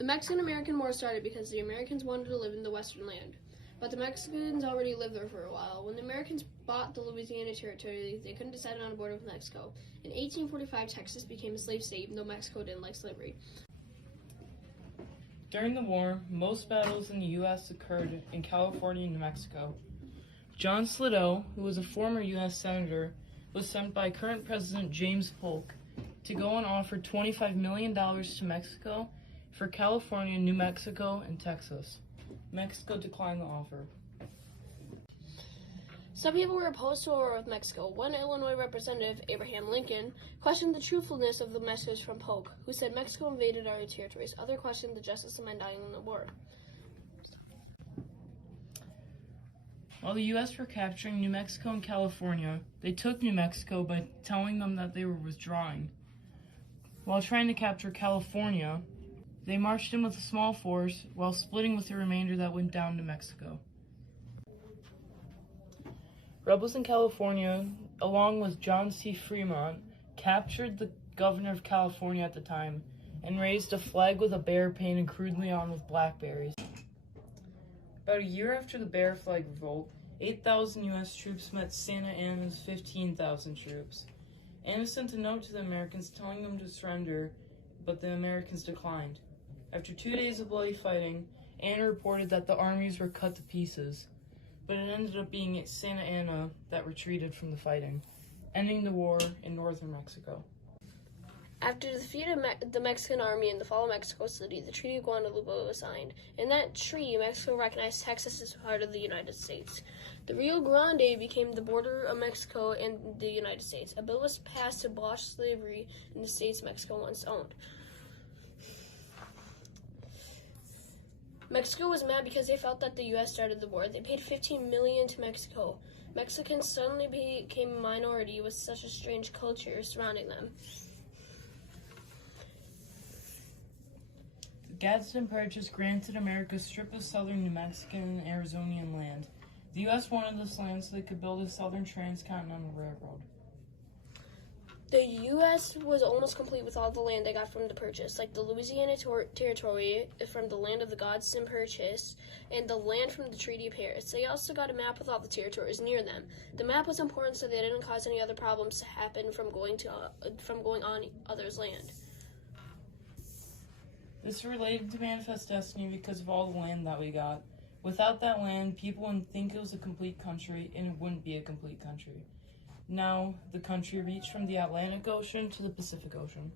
The Mexican-American War started because the Americans wanted to live in the Western land, but the Mexicans already lived there for a while. When the Americans bought the Louisiana Territory, they couldn't decide on a border with Mexico. In 1845, Texas became a slave state, even though Mexico didn't like slavery. During the war, most battles in the U.S. occurred in California and New Mexico. John Slidell, who was a former U.S. Senator, was sent by current President James Polk to go and offer $25 million to Mexico for California, New Mexico, and Texas. Mexico declined the offer. Some people were opposed to a war with Mexico. One Illinois representative, Abraham Lincoln, questioned the truthfulness of the message from Polk, who said Mexico invaded our territories. Others questioned the justice of men dying in the war. While the U.S. were capturing New Mexico and California, they took New Mexico by telling them that they were withdrawing. While trying to capture California, they marched in with a small force while splitting with the remainder that went down to Mexico. Rebels in California, along with John C. Fremont, captured the governor of California at the time and raised a flag with a bear painted crudely on with blackberries. About a year after the Bear Flag Revolt, 8,000 U.S. troops met Santa Anna's 15,000 troops. Anna sent a note to the Americans telling them to surrender, but the Americans declined. After 2 days of bloody fighting, Anna reported that the armies were cut to pieces, but it ended up being Santa Anna that retreated from the fighting, ending the war in northern Mexico. After the defeat of the Mexican army in the fall of Mexico City, the Treaty of Guadalupe was signed. In that treaty, Mexico recognized Texas as part of the United States. The Rio Grande became the border of Mexico and the United States. A bill was passed to abolish slavery in the states Mexico once owned. Mexico was mad because they felt that the U.S. started the war. They paid $15 million to Mexico. Mexicans suddenly became a minority with such a strange culture surrounding them. Gadsden Purchase granted America a strip of southern New Mexican and Arizonian land. The U.S. wanted this land so they could build a southern transcontinental railroad. The U.S. was almost complete with all the land they got from the purchase, like the Louisiana Territory from the land of the Gadsden Purchase and the land from the Treaty of Paris. They also got a map with all the territories near them. The map was important so they didn't cause any other problems to happen from going on others' land. This related to Manifest Destiny because of all the land that we got. Without that land, people wouldn't think it was a complete country, and it wouldn't be a complete country. Now, the country reached from the Atlantic Ocean to the Pacific Ocean.